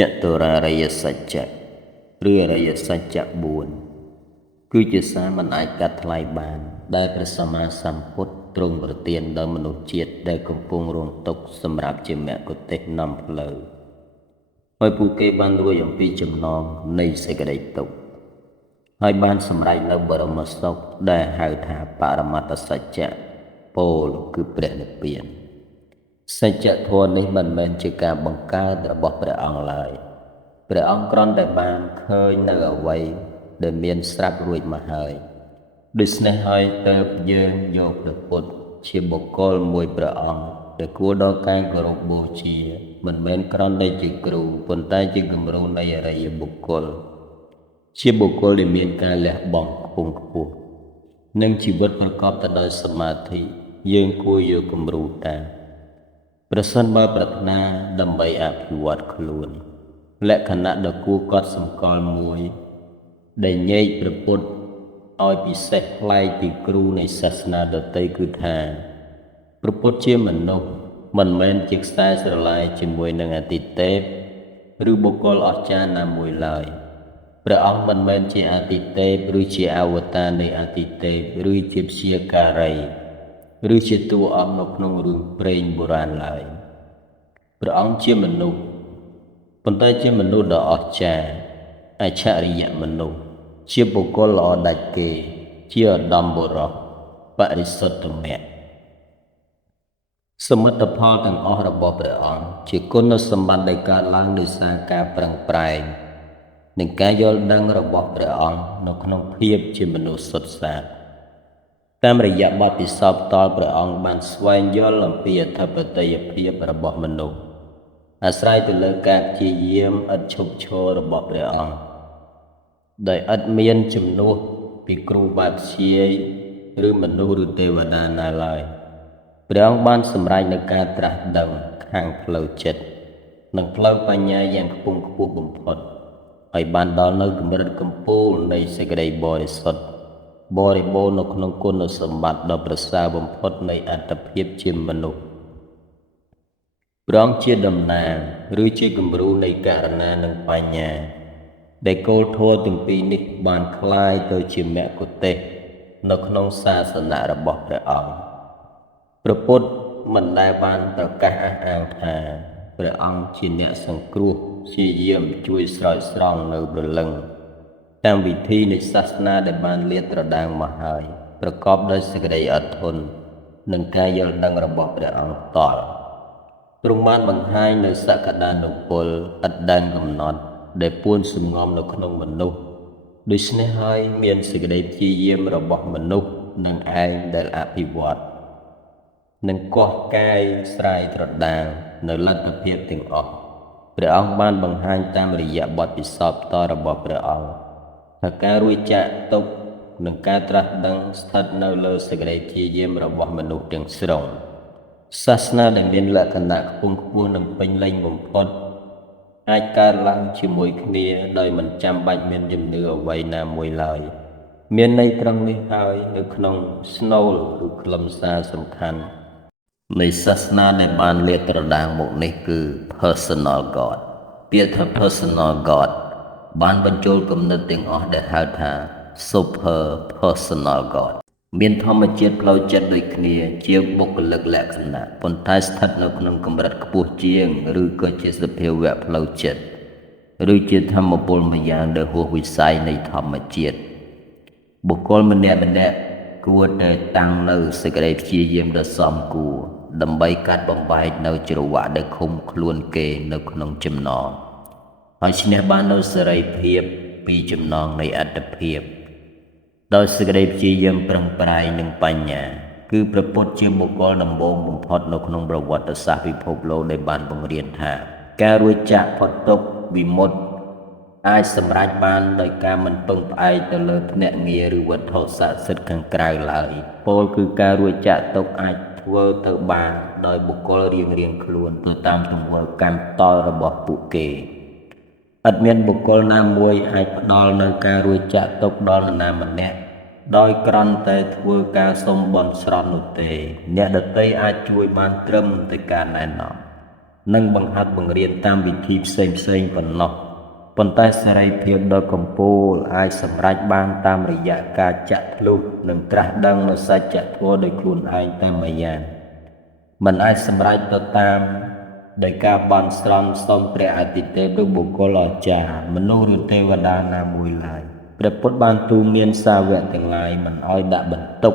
ចតុរារិយសច្ចៈឬអរិយសច្ចៈ4គឺជាសារមិនអាចកាត់ថ្លៃបានដែលព្រះសម្មាសម្ពុទ្ធទ្រង់ប្រទានដល់មនុស្សជាតិដែលកំពុងរងទុក្ខសម្រាប់ជាមគ្គុទ្ទេសក៍នាំផ្លូវហើយពួកគេបានរួចអំពីចំណងនៃសេចក្តីទុក្ខហើយបានសម្រេចនៅបរមសុខដែលហៅថាបរមត្តសច្ចៈពោលគឺព្រះនិព្វានសច្ចធម៌នេះមិនមែនជាការបង្កើតរបស់ព្រះអង្គឡើយព្រះអង្គគ្រាន់តែបានឃើញនៅអ្វីដែលមានស្រាប់រួចមកហើយដូច្នេះហើយទើបយើងយកព្រះពុទ្ធជាបុគ្គលមួយព្រះអង្គដែលគួរដល់ការគោរពបូជាមិនមែនគ្រាន់តែជាគ្រូប៉ុន្តែជាគំរូនៃអរិយបុគ្គលជាបុគ្គលដែលមានការលះបង់ខ្ពង់ខ្ពស់និងជីវិតប្រកបទៅដោយសមាធិយើងគួរយកគំរូតាមប្រសិនបើប្រាថ្នាដើម្បីអភិវឌ្ឍខ្លួនលក្ខណៈដ៏គួរកត់សម្គាល់មួយដែលញែកព្រះពុទ្ធឲ្យពិសេសប្លែកពីគ្រូនៃសាសនាដទៃគឺថាព្រះពុទ្ធជាមនុស្សមិនមែនជាខ្សែស្រឡាយជាមួយនឹងអតិទេពឬបុគ្គលអស្ចារ្យណាមួយឡើយព្រះអង្គមិនមែនជាអតិទេពឬជាអវតារនៃអតិទេពឬជាព្យាការីឬជាតួអង្គនៅក្នុងរឿងព្រេងបុរាណឡើយព្រះអង្គជាមនុស្សប៉ុន្តែជាមនុស្សដ៏អស្ចារ្យអច្ឆរិយមនុស្សជាបុគ្គលល្អដាច់គេជាឧត្តមបុរសបរិសុទ្ធមគ្គសមិទ្ធផលទាំងអស់របស់ព្រះអង្គជាគុណសម្បត្តិដែលកើតឡើងដោយសារការប្រឹងប្រែងនិងការយល់ដឹងរបស់ព្រះអង្គនៅក្នុងភាពជាមនុស្សសុទ្ធសាធតាមរយៈបទពិសោធន៍ផ្ទាល់ព្រះអង្គបានស្វែងយល់អំពីអធិបតេយ្យភាពរបស់មនុស្សអាស្រ័យទៅលើការព្យាយាមឥតឈប់ឈររបស់ព្រះអង្គដោយឥតមានជំនួសពីគ្រូបាធ្យាយឬមនុស្សឬទេវតាណាឡើយព្រះអង្គបានសម្រេចនូវការត្រាស់ដឹងខាងផ្លូវចិត្តនិងផ្លូវបញ្ញាយ៉ាងខ្ពង់ខ្ពស់បំផុតហើយបានដល់នៅកម្រិតកំពូលនៃសេចក្តីបរិសុទ្ធបរិបូរណ៍នៅក្នុងគុណសម្បត្តិដ៏ប្រសើរបំផុតនៃអត្តភាពជាមនុស្សព្រះអង្គជាតំណាងឬជាគំរូនៃករណានិងបញ្ញាដែលគោលធម៌ទាំងពីរនេះបានคล้ายទៅជាមគ្គុទ្ទេសក៍នៅក្នុងសាសនារបស់ព្រះអង្គព្រះពុទ្ធមិនដែលបានប្រកាសអះអាងថាព្រះអង្គជាអ្នកសង្គ្រោះព្យាយាមជួយស្រោចស្រង់នៅព្រលឹងតាមវិធីនៃសាសនាដែលបានលាតត្រដាងមកហើយប្រកបដោយសេចក្តីអត់ធន់និងការយល់ដឹងរបស់ព្រះអង្គផ្ទាល់ទ្រង់បានបង្ហាញនៅសក្តានុពលឥតដែនកំណត់ដែលពួនសំងំនៅក្នុងមនុស្សដូច្នេះហើយមានសេចក្តីព្យាយាមរបស់មនុស្សនឹងឯងដែលអភិវឌ្ឍនិងកោះកាយស្រាយត្រដាងនៅលទ្ធភាពទាំងអស់ព្រះអង្គបានបង្ហាញតាមរយៈបទពិសោធន៍ផ្ទាល់របស់ព្រះអង្គថាការរួចចាកទុក្ខនិងការត្រាស់ដឹងស្ថិតនៅលើសេចក្តីព្យាយាមរបស់មនុស្សទាំងស្រុងសាសនាដែលមានលក្ខណៈខ្ពង់ខ្ពស់និងពេញលេញបំផុតអាចកើតឡើងជាមួយគ្នាដោយមិនចាំបាច់មានជំនឿអ្វីណាមួយឡើយមានន័យត្រង់នេះហើយនៅក្នុងស្នូលឬខ្លឹមសារសំខាន់នៃសាសនាដែលបានលាតត្រដាងមកនេះគឺ personal god ពាក្យថា personal god បានបញ្ចូលគំនិតទាំងអស់ដែលហៅថា super personal god មានធម្មជាតិផ្លូវចិត្តដូចគ្នាជាបុគ្គលិកលក្ខណៈប៉ុន្តែស្ថិតនៅក្នុងកម្រិតខ្ពស់ជាងឬក៏ជាសភាវៈផ្លូវចិត្តឬជាធម្មពលម្យ៉ាងដែលហួសវិស័យនៃធម្មជាតិបុគ្គលម្នាក់គួរតែតាំងនៅសេចក្តីព្យាយាមដ៏សមគួរដើម្បីកាត់បំបែកនៅច្រវាក់ដែលឃុំខ្លួនគេនៅក្នុងចំណងហើយឈ្នះបាននូវសេរីភាពពីចំណងនៃអត្តភាពដោយសេចក្តីព្យាយាមប្រឹងប្រែងនិងបញ្ញាគឺព្រះពុទ្ធជាបុគ្គលដំបូងបំផុតនៅក្នុងប្រវត្តិសាស្ត្រពិភពលោកដែលបានបង្រៀនថាការរួចចាកផុតទុក្ខវិមុតតិអាចសម្រេចបានដោយការមិនពឹងផ្អែកទៅលើភ្នាក់ងារឬវត្ថុស័ក្តិសិទ្ធិខាងក្រៅឡើយពោលគឺការរួចចាកទុក្ខអាចធ្វើទៅបានដោយបុគ្គលរៀងខ្លួនទៅតាមទង្វើកម្មតល់របស់ពួកគេឥតមានបុគ្គលណាមួយអាចផ្ដល់នូវការរួចចាកទុក្ខដល់នរណាម្នាក់ដោយគ្រាន់តែធ្វើការសុំបន់ស្រន់នោះទេអ្នកដទៃអាចជួយបានត្រឹមតែការណែនាំ និងបង្ហាត់បង្រៀនតាមវិធីផ្សេងៗប៉ុណ្ណោះប៉ុន្តែសេរីភាពដ៏កំពូលអាចសម្រេចបានតាមរយៈការចាក់ធ្លុះនិងត្រាស់ដឹងនូវសច្ចធម៌ដោយខ្លួនឯងតែម្យ៉ាងមិនអាចសម្រេចទៅតាមដោយការបន់ស្រន់សុំព្រះអាទិទេពឬបុគ្គលអាចារ្យមនុស្សឬទេវតាណាមួយឡើយព្រះពុទ្ធបានទូន្មានសាវកទាំងឡាយមិនឲ្យដាក់បន្ទុក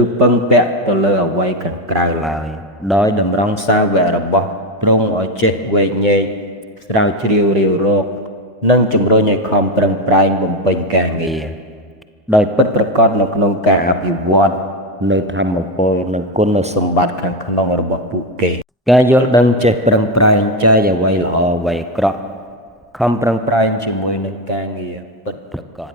ឬពឹងពាក់ទៅលើអ្វីខាងក្រៅឡើយដោយតម្រង់សាវករបស់ទ្រង់ឲ្យចេះវែកញែកស្រាវជ្រាវរាវរកនិងជំរុញឲ្យខំប្រឹងប្រែងបំពេញការងារដោយពិតប្រាកដនៅក្នុងការអភិវឌ្ឍនៅធម្មពលនិងគុណសម្បត្តិខាងក្នុងរបស់ពួកគេការយល់ដឹងចេះប្រឹងប្រែងចែកអ្វីល្អអ្វីអាក្រក់ខំប្រឹងប្រែងជាមួយនឹងការងារពិតប្រាកដ